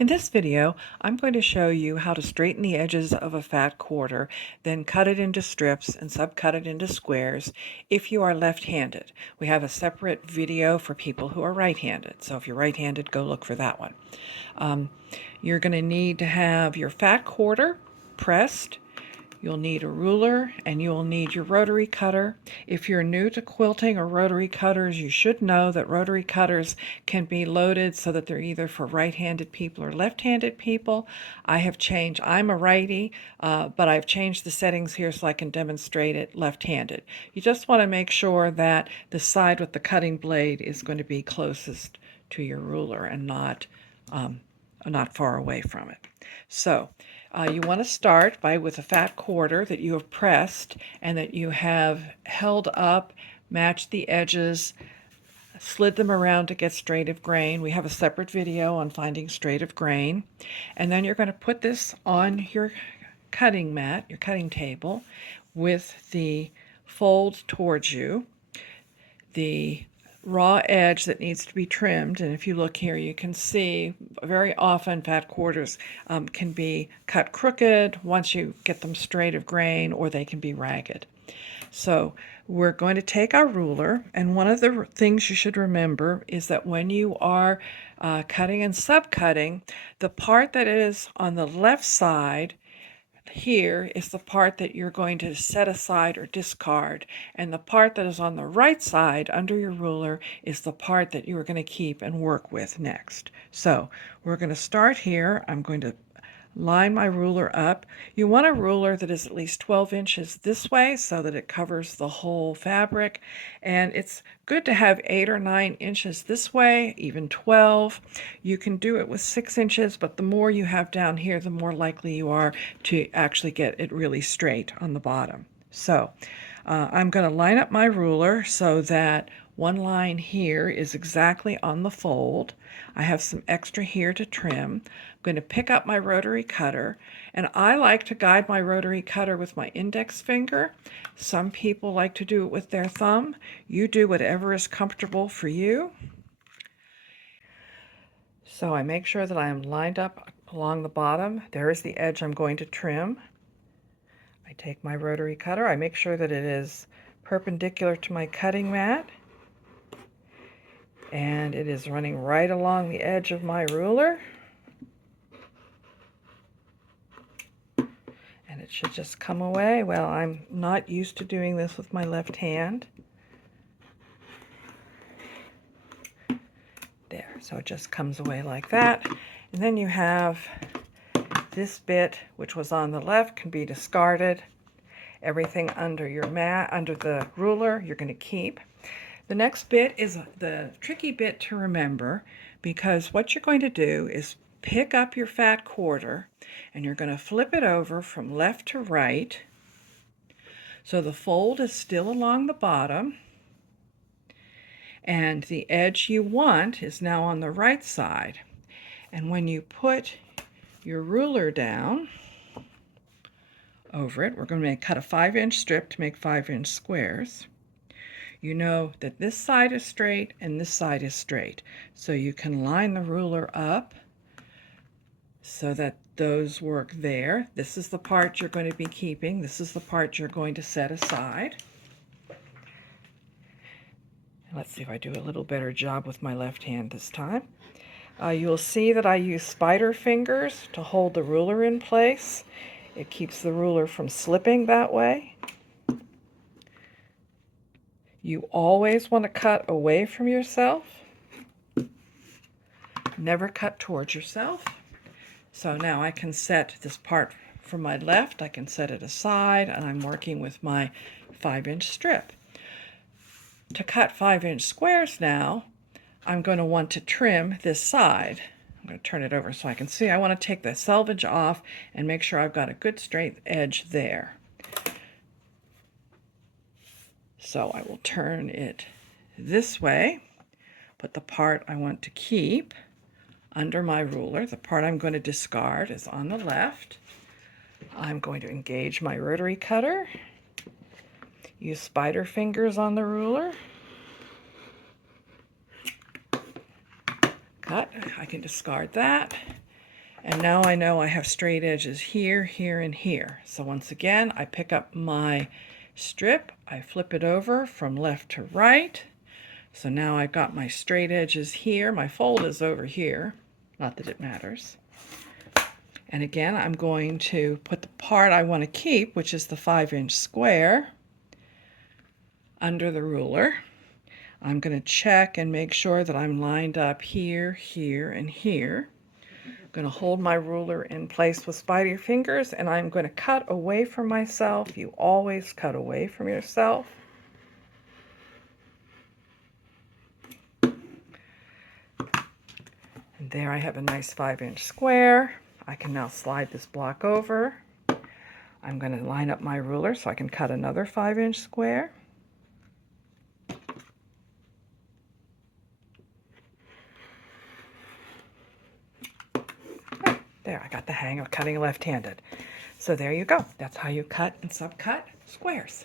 In this video, I'm going to show you how to straighten the edges of a fat quarter, then cut it into strips and subcut it into squares if you are left-handed. We have a separate video for people who are right-handed, so if you're right-handed, go look for that one. You're going to need to have your fat quarter pressed. You'll need a ruler and you'll need your rotary cutter. If you're new to quilting or rotary cutters, you should know that rotary cutters can be loaded so that they're either for right-handed people or left-handed people. I'm a righty, but I've changed the settings here so I can demonstrate it left-handed. You just want to make sure that the side with the cutting blade is going to be closest to your ruler and not far away from it. So you want to start with a fat quarter that you have pressed and that you have held up, matched the edges, slid them around to get straight of grain. We have a separate video on finding straight of grain. And then you're going to put this on your cutting mat, your cutting table, with the fold towards you. The raw edge that needs to be trimmed, and if you look here you can see very often fat quarters can be cut crooked once you get them straight of grain, or they can be ragged. So we're going to take our ruler, and one of the things you should remember is that when you are cutting and subcutting, the part that is on the left side here is the part that you're going to set aside or discard, and the part that is on the right side under your ruler is the part that you are going to keep and work with next. So we're going to start here. I'm going to line my ruler up. You want a ruler that is at least 12 inches this way so that it covers the whole fabric, and it's good to have 8 or 9 inches this way, even 12. You can do it with 6 inches, but the more you have down here, the more likely you are to actually get it really straight on the bottom. So I'm going to line up my ruler so that one line here is exactly on the fold. I have some extra here to trim. I'm going to pick up my rotary cutter, and I like to guide my rotary cutter with my index finger. Some people like to do it with their thumb. You do whatever is comfortable for you. So I make sure that I am lined up along the bottom. There is the edge I'm going to trim. I take my rotary cutter. I make sure that it is perpendicular to my cutting mat, and it is running right along the edge of my ruler. And it should just come away. Well, I'm not used to doing this with my left hand. There, so it just comes away like that. And then you have this bit, which was on the left, can be discarded. Everything under your mat, under the ruler, you're going to keep. The next bit is the tricky bit to remember, because what you're going to do is pick up your fat quarter and you're going to flip it over from left to right. So the fold is still along the bottom, and the edge you want is now on the right side. And when you put your ruler down over it, we're going to cut a 5-inch strip to make 5-inch squares. You know that this side is straight and this side is straight. So you can line the ruler up so that those work there. This is the part you're going to be keeping. This is the part you're going to set aside. Let's see if I do a little better job with my left hand this time. You'll see that I use spider fingers to hold the ruler in place. It keeps the ruler from slipping that way. You always want to cut away from yourself. Never cut towards yourself. So now I can set this part from my left, I can set it aside, and I'm working with my 5-inch strip. To cut 5-inch squares now, I'm going to want to trim this side. I'm going to turn it over so I can see. I want to take the selvage off and make sure I've got a good straight edge there. So I will turn it this way, put the part I want to keep under my ruler. The part I'm going to discard is on the left. I'm going to engage my rotary cutter, use spider fingers on the ruler, cut. I can discard that, And now I know I have straight edges here, here, and here. So once again, I pick up my strip, I flip it over from left to right. So now I've got my straight edges here. My fold is over here. Not that it matters. And again, I'm going to put the part I want to keep, which is the 5-inch square, under the ruler. I'm going to check and make sure that I'm lined up here, here, and here. I'm going to hold my ruler in place with spider fingers, and I'm going to cut away from myself. You always cut away from yourself. And there I have a nice 5-inch square. I can now slide this block over. I'm going to line up my ruler so I can cut another 5-inch square. There, I got the hang of cutting left-handed. So there you go. That's how you cut and subcut squares.